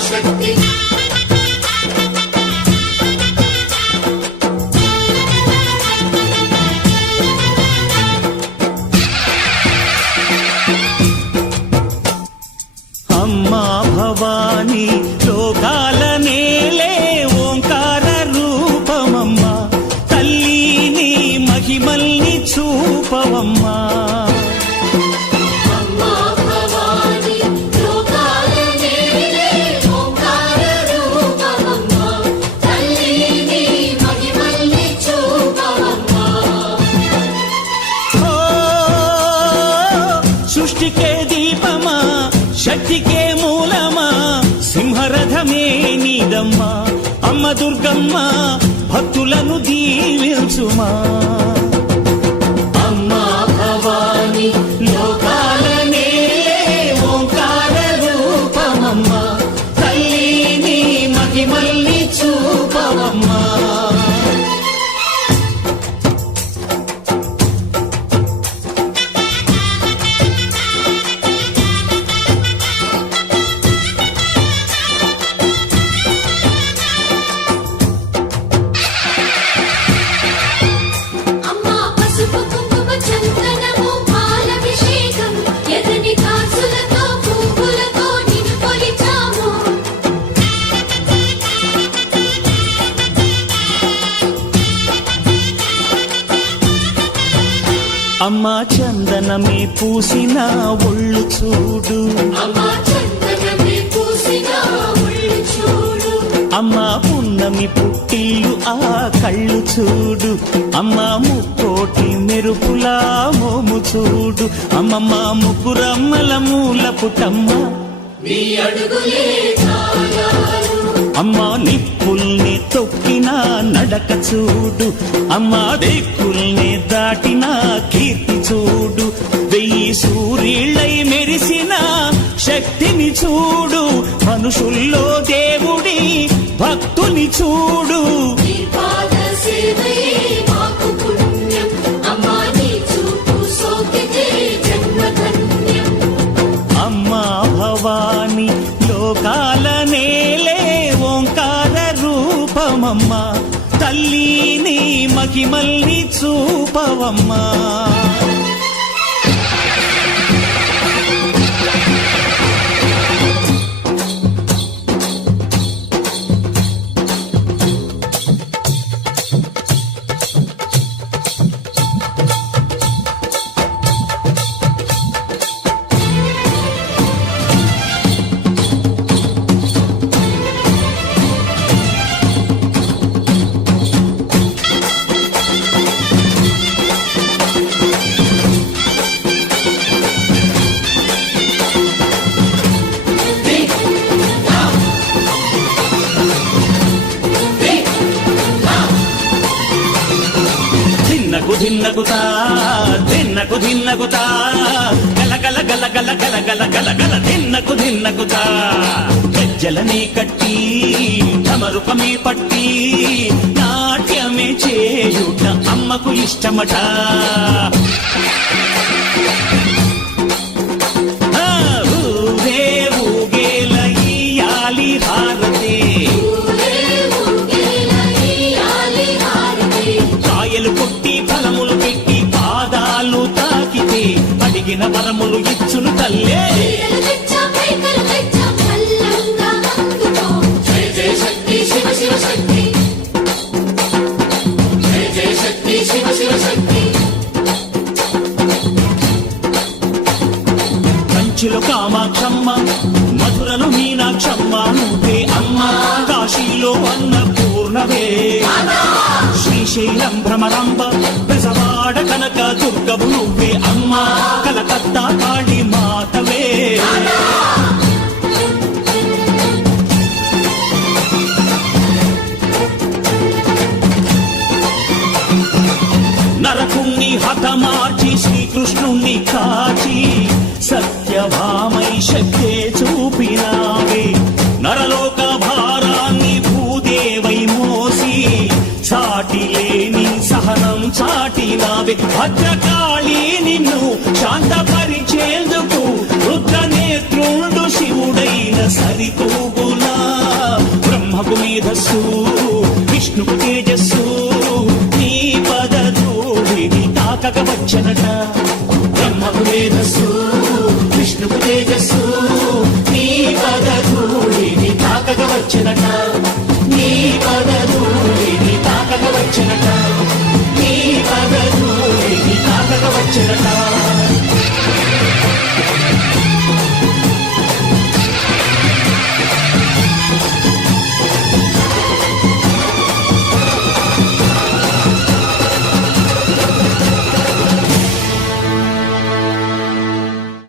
శక్తి అమ్మా భవాని లోకాల నేలే ఓంకార రూపమమ్మా తల్లిని మహిమల్ని చూపవమ్మా సృష్టికే దీపమా శక్తికే మూలమా సింహరథమే నీదమ్మా అమ్మ దుర్గమ్మ భక్తులను దీవించుమా అమ్మా భవాని లోకాల నేలే ఓంకార రూపమమ్మా తల్లిని మహిమల్ని చూపవమ్మా అమ్మా చందనమే పూసిన ఒళ్ళు చూడు అమ్మా పున్నమి పుట్టిల్లు ఆ కళ్ళు చూడు అమ్మా ముక్కోటి మెరుపులా మోము చూడు అమ్మమ్మ ముగ్గురమ్మల మూల పుటమ్మ అమ్మా నిప్పుల్ని తొక్కిన నడక చూడు అమ్మా దిక్కుల్ని దాటిన కీర్తి చూడు వెయ్యి సూర్యుళ్ళై మెరిసిన శక్తిని చూడు మనుషుల్లో దేవుడి భక్తుని చూడు అమ్మా భవాని లోకాల నేలే ఓంకార రూపమమ్మా తల్లిని మహిమల్ని చూపవమ్మా ధిన్నగుతా ధిన్నకు ధిన్నగుతా గల గల గల గల గల గల గల గల ధిన్నగుతా గజ్జలనే కట్టి తమరుపమే పట్టి నాట్యమే చేయుట అమ్మకు ఇష్టమట ఊరే ఊగేల ఇయ్యాలి హారతి కాయలు కొట్టి ఫలములు పెట్టి పాదాలు తాకితే అడిగిన వరములు ఇచ్చును తల్లే కంచిలో కామాక్షమ్మ మధురలో మీనాక్షమ్మ నువ్వే అమ్మ కాశీలో అన్నపూర్ణవే శ్రీశైలం భ్రమరాంబ బెజవాడ కనక దుర్గవు నువ్వే అమ్మ కలకత్తా కాళీ మాతవే నరకుణ్ణి హతమార్చి శ్రీకృష్ణుణ్ణి కాచి సత్యభామై శక్తే చూపినావే నరలోక భారాన్ని భూదేవై మోసి సాటి లేని సహనం చాటినావే భద్రకాళి నిన్ను శాంతపరిచేందుకు రుద్రనేత్రుండు శివుడైన సరితూగులా మేధస్సు విష్ణువు తేజస్సు నీ పదధూళిని తాకగ వచ్చినట నీ పదధూళిని తాకగ వచ్చినట నీ పదధూళిని తాకగ వచ్చినట